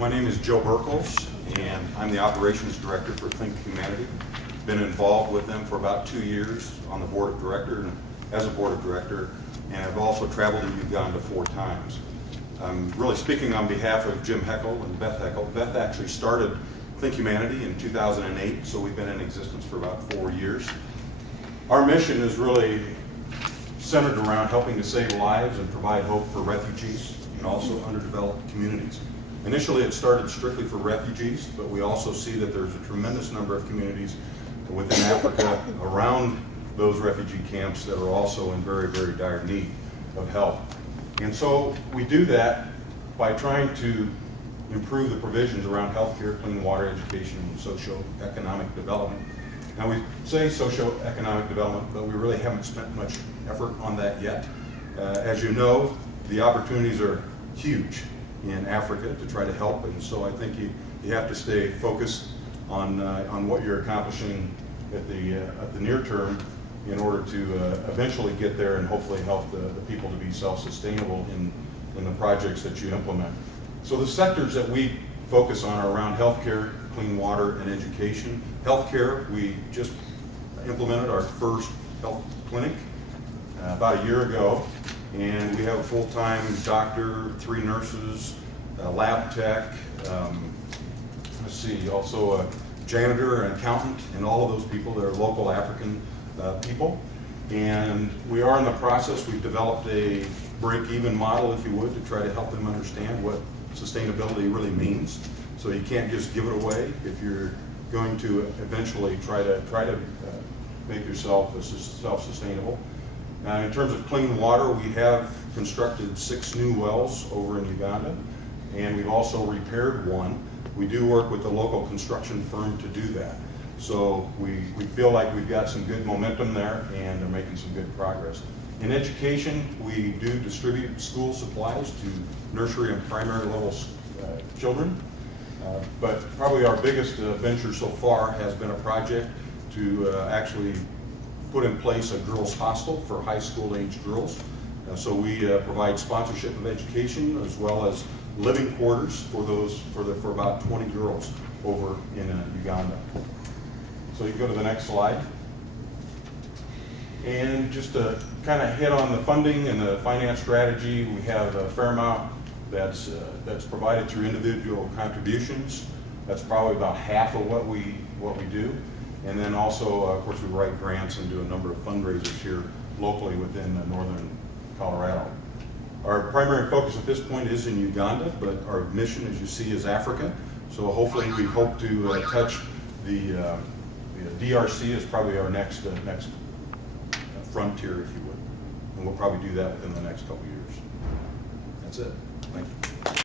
My name is Joe Burkles, and I'm the Operations Director for Think Humanity. Been involved with them for about 2 years on the Board of Directors, as a Board of Director, and I've also traveled to Uganda 4 times. I'm really speaking on behalf of Jim Heckel and Beth Heckel. Beth actually started Think Humanity in 2008, so we've been in existence for about 4 years. Our mission is really centered around helping to save lives and provide hope for refugees and also underdeveloped communities. Initially, it started strictly for refugees, but we also see that there's a tremendous number of communities within Africa around those refugee camps that are also in very, very dire need of help. And so we do that by trying to improve the provisions around healthcare, clean water, education, and socio-economic development. Now, we say socio-economic development, but we really haven't spent much effort on that yet. As you know, the opportunities are huge in Africa to try to help, and so I think you have to stay focused on what you're accomplishing at the near term in order to eventually get there and hopefully help the people to be self-sustainable in the projects that you implement. So the sectors that we focus on are around healthcare, clean water, and education. Healthcare, we just implemented our first health clinic about a year ago, and we have a full-time doctor, 3 nurses, a lab tech, also a janitor, an accountant, and all of those people that are local African people. And we are in the process, we've developed a break-even model, if you would, to try to help them understand what sustainability really means. So you can't just give it away if you're going to eventually try to make yourself self-sustainable. In terms of clean water, we have constructed 6 new wells over in Uganda, and we've also repaired 1. We do work with the local construction firm to do that. So we feel like we've got some good momentum there, and they're making some good progress. In education, we do distribute school supplies to nursery and primary level children. But probably our biggest venture so far has been a project to actually put in place a girls' hostel for high school age girls. So we provide sponsorship of education as well as living quarters for about 20 girls over in Uganda. So you can go to the next slide. And just to kind of hit on the funding and the finance strategy, we have a fair amount that's provided through individual contributions. That's probably about half of what we do. And then also, of course, we write grants and do a number of fundraisers here locally within northern Colorado. Our primary focus at this point is in Uganda, but our mission, as you see, is Africa. So hopefully we hope to touch the DRC is probably our next frontier, if you would. And we'll probably do that within the next couple of years. That's it. Thank you.